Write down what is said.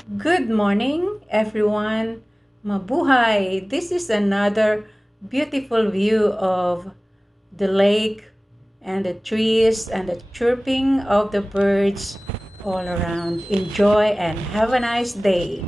Good morning, everyone. Mabuhay! This is another beautiful view of the lake and the trees and the chirping of the birds all around. Enjoy and have a nice day.